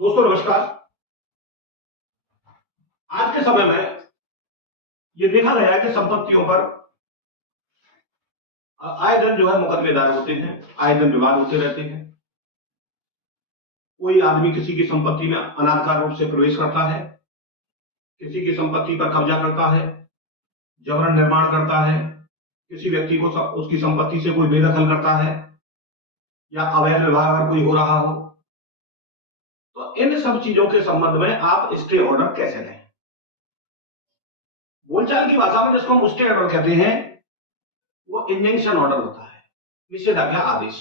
दोस्तों नमस्कार। आज के समय में ये देखा गया है कि संपत्तियों पर आए दिन जो है मुकदमे दायर होते हैं, आए दिन विवाद होते रहते हैं। कोई आदमी किसी की संपत्ति में अनाधिकार रूप से प्रवेश करता है, किसी की संपत्ति पर कब्जा करता है, जबरन निर्माण करता है, किसी व्यक्ति को उसकी संपत्ति से कोई बेदखल करता है या अवैध विवाह अगर कोई हो रहा हो, तो इन सब चीजों के संबंध में आप स्टे ऑर्डर कैसे लें। बोलचाल की भाषा में जिसको हम स्टे ऑर्डर कहते हैं वो इंजंक्शन ऑर्डर होता है, निषेधाज्ञा आदेश।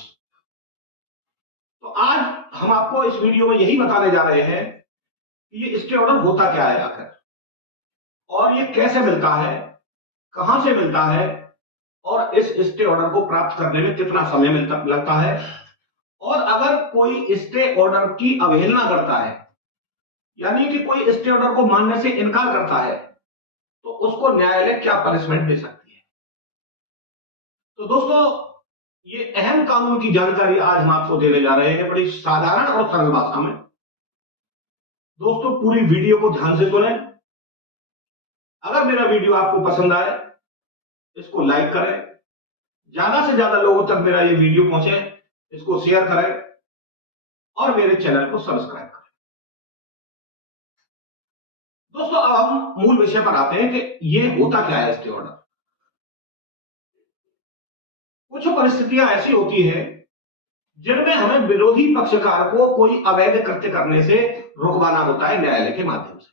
तो आज हम आपको इस वीडियो में यही बताने जा रहे हैं कि ये स्टे ऑर्डर होता क्या है आखिर, और ये कैसे मिलता है, कहां से मिलता है, और इस स्टे ऑर्डर को प्राप्त करने में कितना समय लगता है, और अगर कोई स्टे ऑर्डर की अवहेलना करता है, यानी कि कोई स्टे ऑर्डर को मानने से इनकार करता है, तो उसको न्यायालय क्या पनिशमेंट दे सकती है। तो दोस्तों ये अहम कानून की जानकारी आज हम आपको देने जा रहे हैं, बड़ी साधारण और सरल भाषा में। दोस्तों पूरी वीडियो को ध्यान से सुनें। अगर मेरा वीडियो आपको पसंद आए इसको लाइक करें, ज्यादा से ज्यादा लोगों तक मेरा ये वीडियो पहुंचे, इसको शेयर करें और मेरे चैनल को सब्सक्राइब करें। दोस्तों अब हम मूल विषय पर आते हैं कि ये होता क्या है स्टे ऑर्डर। कुछ परिस्थितियां ऐसी होती है जिनमें हमें विरोधी पक्षकार को कोई अवैध कृत्य करने से रुकवाना होता है न्यायालय के माध्यम से।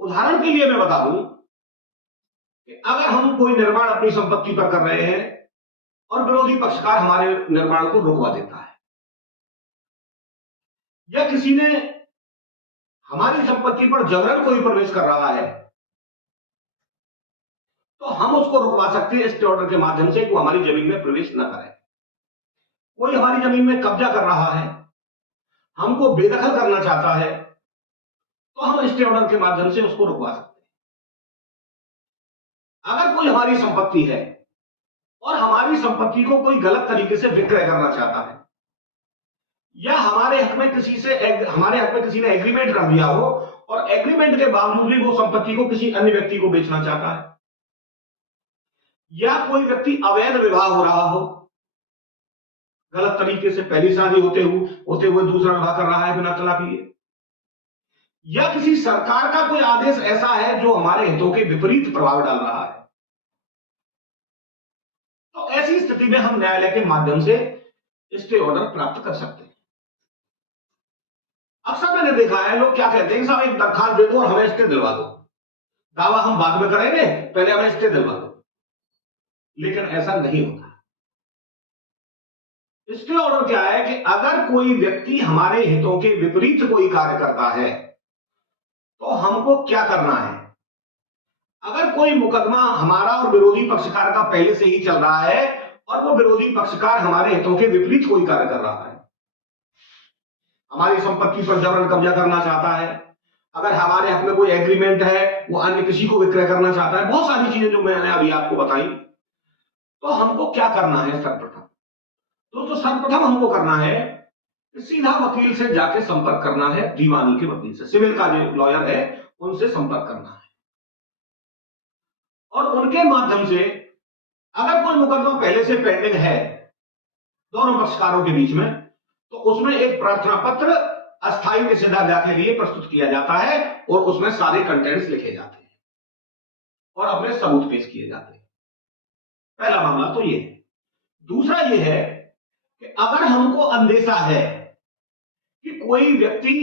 उदाहरण के लिए मैं बता दूं कि अगर हम कोई निर्माण अपनी संपत्ति पर कर रहे हैं और विरोधी पक्षकार हमारे निर्माण को रुकवा देता है, या किसी ने हमारी संपत्ति पर जबरन कोई प्रवेश कर रहा है, तो हम उसको रुकवा सकते हैं स्टे ऑर्डर के माध्यम से कि वो हमारी जमीन में प्रवेश न करे। कोई हमारी जमीन में कब्जा कर रहा है, हमको बेदखल करना चाहता है, तो हम स्टे ऑर्डर के माध्यम से उसको रुकवा सकते हैं। अगर कोई हमारी संपत्ति है और हमारी संपत्ति को कोई गलत तरीके से विक्रय करना चाहता है, या हमारे हक में किसी ने एग्रीमेंट कर दिया हो और एग्रीमेंट के बावजूद भी वो संपत्ति को किसी अन्य व्यक्ति को बेचना चाहता है, या कोई व्यक्ति अवैध विवाह हो रहा हो, गलत तरीके से पहली शादी होते हुए दूसरा विवाह कर रहा है बिना तलाक लिए, या किसी सरकार का कोई आदेश ऐसा है जो हमारे हितों के विपरीत प्रभाव डाल रहा है, तो ऐसी स्थिति में हम न्यायालय के माध्यम से स्टे ऑर्डर प्राप्त कर सकते हैं। अक्सर मैंने देखा है लोग क्या कहते हैं, साहब एक दरखास्त दे दो और हमें स्टे दिलवा दो, दावा हम बाद में करेंगे, पहले हमें स्टे दिलवा दो। लेकिन ऐसा नहीं होता। स्टे ऑर्डर क्या है कि अगर कोई व्यक्ति हमारे हितों के विपरीत कोई कार्य करता है तो हमको क्या करना है। अगर कोई मुकदमा हमारा और विरोधी पक्षकार का पहले से ही चल रहा है और वो विरोधी पक्षकार हमारे हितों के विपरीत कोई कार्य कर रहा है, हमारी संपत्ति पर जबरन कब्जा करना चाहता है, अगर हमारे हक में कोई एग्रीमेंट है, वो अन्य किसी को विक्रय करना चाहता है, बहुत सारी चीजें जो मैंने अभी आपको बताई, तो हमको क्या करना है। सर्वप्रथम दोस्तों सर्वप्रथम हमको करना है कि सीधा वकील से जाके संपर्क करना है, दीवानी के वकील से, सिविल का जो लॉयर है उनसे संपर्क करना है, और उनके माध्यम से अगर कोई मुकदमा पहले से पेंडिंग है दोनों पक्षकारों के बीच में, तो उसमें एक प्रार्थना पत्र अस्थायी निषेधाज्ञा के लिए प्रस्तुत किया जाता है और उसमें सारे कंटेंट्स लिखे जाते हैं और अपने सबूत पेश किए जाते हैं। पहला मामला तो ये है। दूसरा ये है कि अगर हमको अंदेशा है कि कोई व्यक्ति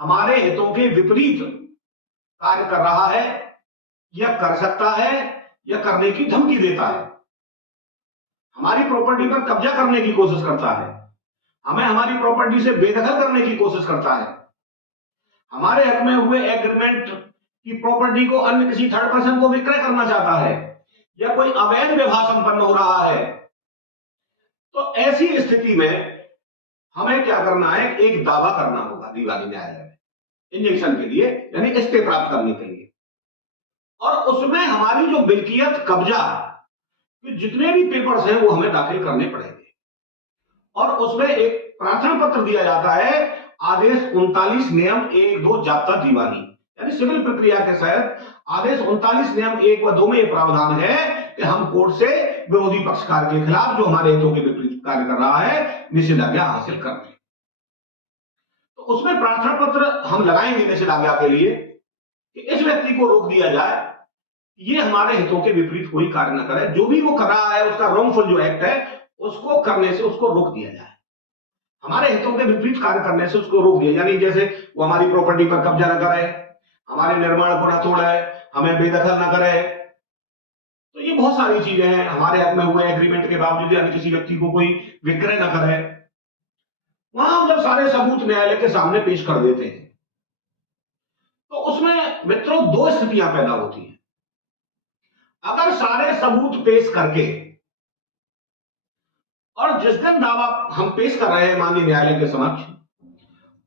हमारे हितों के विपरीत कार्य कर रहा है या कर सकता है या करने की धमकी देता है, हमारी प्रॉपर्टी पर कब्जा करने की कोशिश करता है, हमें हमारी प्रॉपर्टी से बेदखल करने की कोशिश करता है, हमारे हक में हुए एग्रीमेंट की प्रॉपर्टी को अन्य किसी थर्ड पर्सन को विक्रय करना चाहता है, या कोई अवैध विवाह संपन्न हो रहा है, तो ऐसी स्थिति में हमें क्या करना है, एक दावा करना होगा दीवानी न्यायालय में इंजंक्शन के लिए, यानी स्टे प्राप्त करने के लिए। और उसमें हमारी जो मिल्कियत, कब्जा, जितने भी पेपर्स हैं वो हमें दाखिल करने पड़ेंगे, और उसमें एक प्रार्थना पत्र दिया जाता है आदेश 39 नियम 1-2 जाब्ता दीवानी, यानी सिविल प्रक्रिया के तहत आदेश 39 नियम 1 व 2 में यह प्रावधान है कि हम कोर्ट से विरोधी पक्षकार के खिलाफ जो हमारे हितों के विपरीत कार्य कर रहा है निषेधाज्ञा हासिल कर लें। तो उसमें प्रार्थना पत्र हम लगाएंगे निषेधाज्ञा के लिए कि इस व्यक्ति को रोक दिया जाए, ये हमारे हितों के विपरीत कोई कार्य न करे, जो भी वो कर रहा है उसका रॉन्गफुल जो एक्ट है उसको करने से उसको रोक दिया जाए, हमारे हितों के विपरीत कार्य करने से उसको रोक दिया, यानी जैसे वो हमारी प्रॉपर्टी पर कब्जा न करे, हमारे निर्माण को न तोड़े, हमें बेदखल न करे। तो ये बहुत सारी चीजें हैं, हमारे हक में हुए एग्रीमेंट के बावजूद यानी किसी व्यक्ति को कोई विक्रय न करे। वहां हम जब सारे सबूत न्यायालय के सामने पेश कर देते हैं तो उसमें मित्रों दो स्थितियां पैदा होती हैं। अगर सारे सबूत पेश करके और जिस दिन दावा हम पेश कर रहे हैं माननीय न्यायालय के समक्ष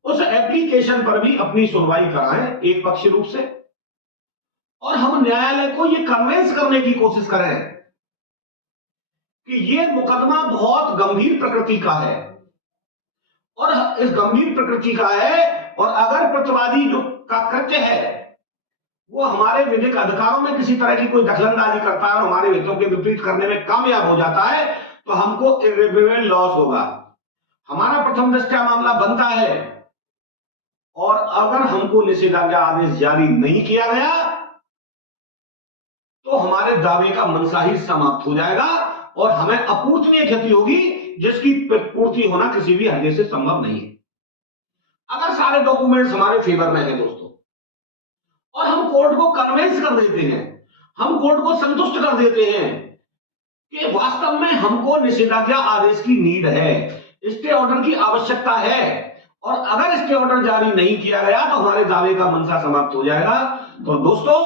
उस एप्लीकेशन पर भी अपनी सुनवाई कराएं एक पक्षीय रूप से, और हम न्यायालय को यह कन्विंस करने की कोशिश करें कि यह मुकदमा बहुत गंभीर प्रकृति का है और इस गंभीर प्रकृति का है, और अगर प्रतिवादी जो का कृत्य है वो हमारे विधिक अधिकारों में किसी तरह की कोई दखलंदाजी करता है और हमारे हितों के विपरीत करने में कामयाब हो जाता है तो हमको इर्रिपरेबल लॉस होगा। हमारा प्रथम दृष्टया मामला बनता है, और अगर हमको निषेधाज्ञा आदेश जारी नहीं किया गया तो हमारे दावे का मनसा ही समाप्त हो जाएगा और हमें अपूर्णीय क्षति होगी जिसकी पूर्ति होना किसी भी हर्जे से संभव नहीं है। अगर सारे डॉक्यूमेंट्स हमारे फेवर में हैं दोस्तों, और हम कोर्ट को कन्विंस कर देते हैं, हम कोर्ट को संतुष्ट कर देते हैं कि वास्तव में हमको निषेधाज्ञा आदेश की नीड है, स्टे ऑर्डर की आवश्यकता है, और अगर स्टे ऑर्डर जारी नहीं किया गया तो हमारे दावे का मनसा समाप्त हो जाएगा। तो दोस्तों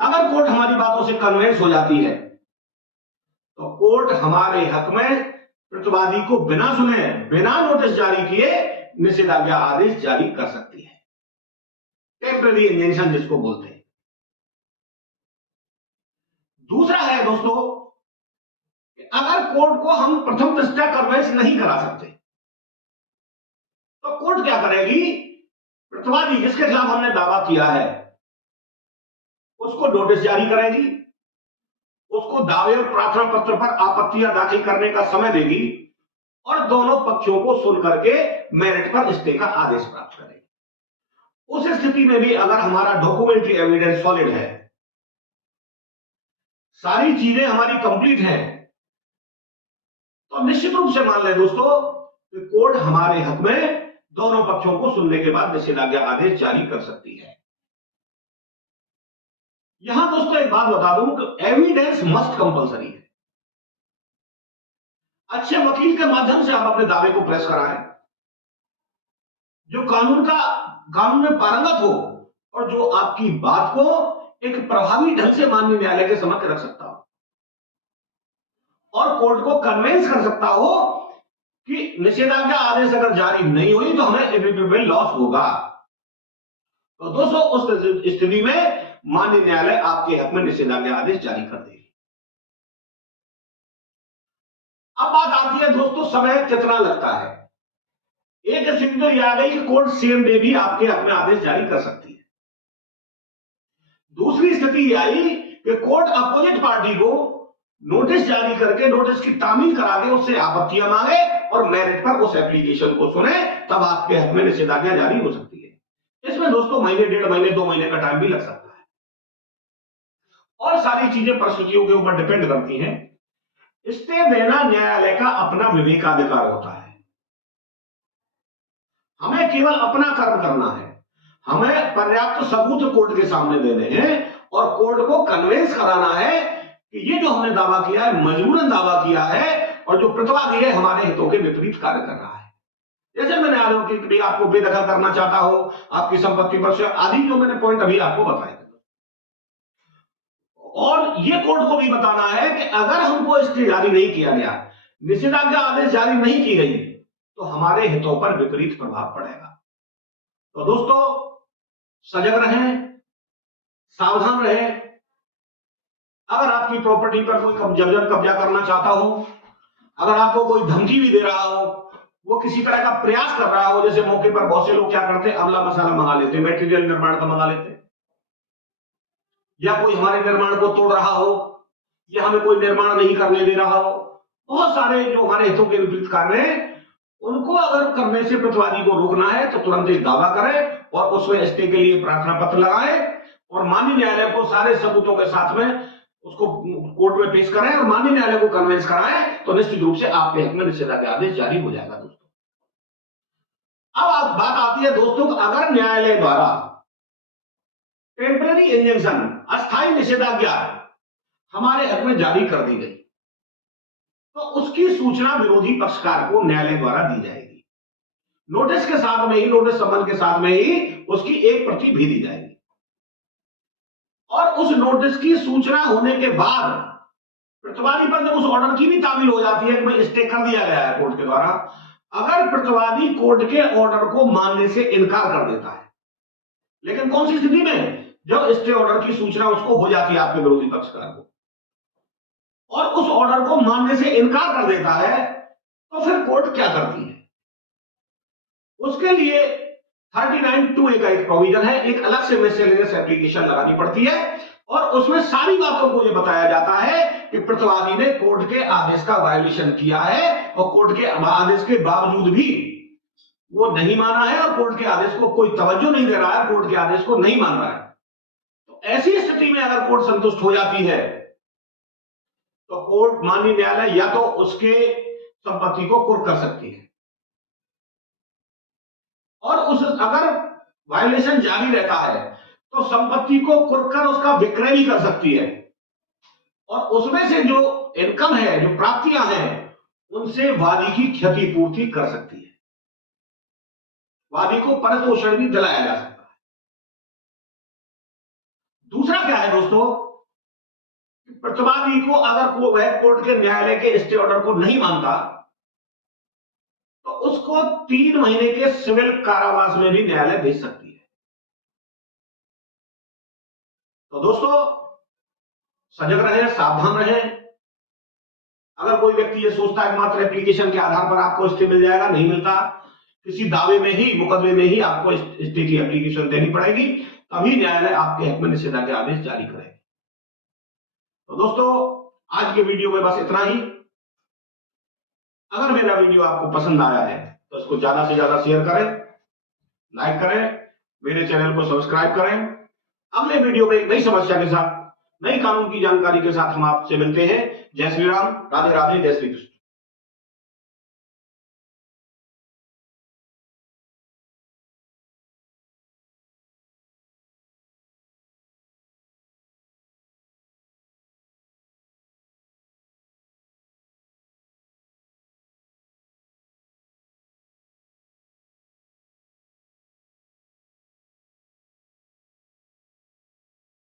अगर कोर्ट हमारी बातों से कन्विंस हो जाती है तो कोर्ट हमारे हक में प्रतिवादी को बिना सुने, बिना नोटिस जारी किए निषेधाज्ञा आदेश जारी कर सकती है, टेम्पररी इंजंक्शन जिसको बोलते हैं। दूसरा है दोस्तों, अगर कोर्ट को हम प्रथम दृष्टया कन्विंस नहीं करा सकते तो कोर्ट क्या करेगी, प्रतिवादी जिसके खिलाफ हमने दावा किया है उसको नोटिस जारी करेगी, उसको दावे और प्रार्थना पत्र पर आपत्तियां दाखिल करने का समय देगी और दोनों पक्षों को सुन करके मेरिट पर स्टे का आदेश प्राप्त करेगी। उस स्थिति में भी अगर हमारा डॉक्यूमेंट्री एविडेंस सॉलिड है, सारी चीजें हमारी कंप्लीट हैं, तो निश्चित रूप से मान लें दोस्तों कि कोर्ट हमारे हक में दोनों पक्षों को सुनने के बाद निषेधाज्ञा आदेश जारी कर सकती है। यहां दोस्तों एक बात बता दूं कि एविडेंस मस्ट कंपलसरी है। अच्छे वकील के माध्यम से आप अपने दावे को प्रेस कराएं जो कानून में पारंगत हो और जो आपकी बात को एक प्रभावी ढंग से माननीय न्यायालय के समक्ष रख सकता हो और कोर्ट को कन्विंस कर सकता हो कि निषेधाज्ञा आदेश अगर जारी नहीं हुई तो हमें इर्रिपरेबल लॉस होगा। तो दोस्तों उस स्थिति में माननीय न्यायालय आपके हक में निषेधाज्ञा आदेश जारी कर देगी। अब बात आती है दोस्तों समय कितना लगता है। एक स्थिति तो यह आ गई कि कोर्ट सेम डे भी आपके हक में आदेश जारी कर सकती है। दूसरी स्थिति यह आई कि कोर्ट अपोजिट पार्टी को नोटिस जारी करके नोटिस की तामील करा के उससे आपत्तियां मांगे और मेरिट पर उस एप्लीकेशन को सुने, तब आपके हक में निषेधाज्ञा जारी हो सकती है। इसमें दोस्तों महीने, 1.5 महीने, 2 महीने का टाइम भी लग सकता है और सारी चीजें परिस्थितियों के ऊपर डिपेंड करती हैं। स्टे देना न्यायालय का अपना विवेकाधिकार होता है। हमें केवल अपना कर्म करना है, हमें पर्याप्त सबूत कोर्ट के सामने देने हैं और कोर्ट को कन्विंस कराना है कि ये जो हमने दावा किया है मजबूरन दावा किया है और जो प्रतिवादी है हमारे हितों के विपरीत कार्य कर रहा है। जैसे मैंने आरोप कि आपको बेदखल करना चाहता हो, आपकी संपत्ति पर से आदि जो मैंने पॉइंट अभी आपको बताए, और ये कोर्ट को भी बताना है कि अगर हमको स्टे जारी नहीं किया गया, निषेधाज्ञा आदेश जारी नहीं की गई तो हमारे हितों पर विपरीत प्रभाव पड़ेगा। तो दोस्तों सजग रहें, सावधान रहें। अगर आपकी प्रॉपर्टी पर कोई जबरन कब्जा करना चाहता हो, अगर आपको कोई धमकी भी दे रहा हो, वो किसी तरह का प्रयास कर रहा हो, जैसे मौके पर बहुत से लोग क्या करते हैं, अमला मसाला मंगा लेते हैं, मटेरियल निर्माण का मंगा लेते हैं, या कोई हमारे निर्माण को तोड़ रहा हो, या हमें कोई निर्माण नहीं करने दे रहा हो, बहुत सारे जो हमारे हितों के विपरीत कार्य हैं, उनको अगर करने से प्रतिवादी को रोकना है तो तुरंत एक दावा करे और उसमें स्टे के लिए प्रार्थना पत्र लगाए और माननीय न्यायालय को सारे सबूतों के साथ में उसको कोर्ट में पेश करें और माननीय न्यायालय को कन्विंस कराएं, तो निश्चित रूप से आपके हक में निषेधाज्ञा आदेश जारी हो जाएगा दोस्तों। अब बात आती है दोस्तों, अगर न्यायालय द्वारा टेम्पररी इंजंक्शन, अस्थायी निषेधाज्ञा हमारे हक में जारी कर दी गई, तो उसकी सूचना विरोधी पक्षकार को न्यायालय द्वारा दी जाएगी। नोटिस के साथ में ही, नोटिस सम्मन के साथ में ही उसकी एक प्रति भी दी जाएगी और उस नोटिस की सूचना होने के बाद प्रतिवादी पर जब उस ऑर्डर की भी तामील हो जाती है कि भाई स्टे कर दिया गया है कोर्ट के द्वारा, अगर प्रतिवादी कोर्ट के ऑर्डर को मानने से इनकार कर देता है, लेकिन कौन सी स्थिति में, जब स्टे ऑर्डर की सूचना उसको हो जाती है आपके विरोधी पक्षकार को और उस ऑर्डर को मानने से इनकार कर देता है, तो फिर कोर्ट क्या करती है, उसके लिए 39(2)(a) का एक प्रोविजन है, एक अलग से मिसलेनियस एप्लीकेशन लगानी पड़ती है और उसमें सारी बातों को यह बताया जाता है कि प्रतिवादी ने कोर्ट के आदेश का वायलेशन किया है और कोर्ट के आदेश के बावजूद भी वो नहीं माना है और कोर्ट के आदेश को कोई तवज्जो नहीं दे रहा है, कोर्ट के आदेश को नहीं मान रहा है। तो ऐसी स्थिति में अगर कोर्ट संतुष्ट हो जाती है तो कोर्ट, माननीय न्यायालय, या तो उसके संपत्ति को कुर्क कर सकती है और उस अगर वायलेशन जारी रहता है तो संपत्ति को कुर्क कर उसका विक्रय भी कर सकती है और उसमें से जो इनकम है, जो प्राप्तियां हैं, उनसे वादी की क्षतिपूर्ति कर सकती है, वादी को परितोषण भी दिलाया जा सकता है। दूसरा क्या है दोस्तों, प्रतिवादी को अगर वह कोर्ट के न्यायालय के स्टे ऑर्डर को नहीं मानता तो उसको 3 महीने के सिविल कारावास में भी न्यायालय भेज सकती है। तो दोस्तों सजग रहें, सावधान रहें। अगर कोई व्यक्ति ये सोचता है मात्र एप्लीकेशन के आधार पर आपको स्टे मिल जाएगा, नहीं मिलता, किसी दावे में ही, मुकदमे में ही आपको स्टे की एप्लीकेशन देनी पड़ेगी, तभी न्यायालय आपके हक में निषेधाज्ञा आदेश जारी करेगा। तो दोस्तों आज के वीडियो में बस इतना ही। अगर मेरा वीडियो आपको पसंद आया है तो इसको ज्यादा से ज्यादा शेयर करें, लाइक करें, मेरे चैनल को सब्सक्राइब करें। अगले वीडियो में एक नई समस्या के साथ, नई कानून की जानकारी के साथ हम आपसे मिलते हैं। जय श्री राम, राधे राधे, जय श्री कृष्ण।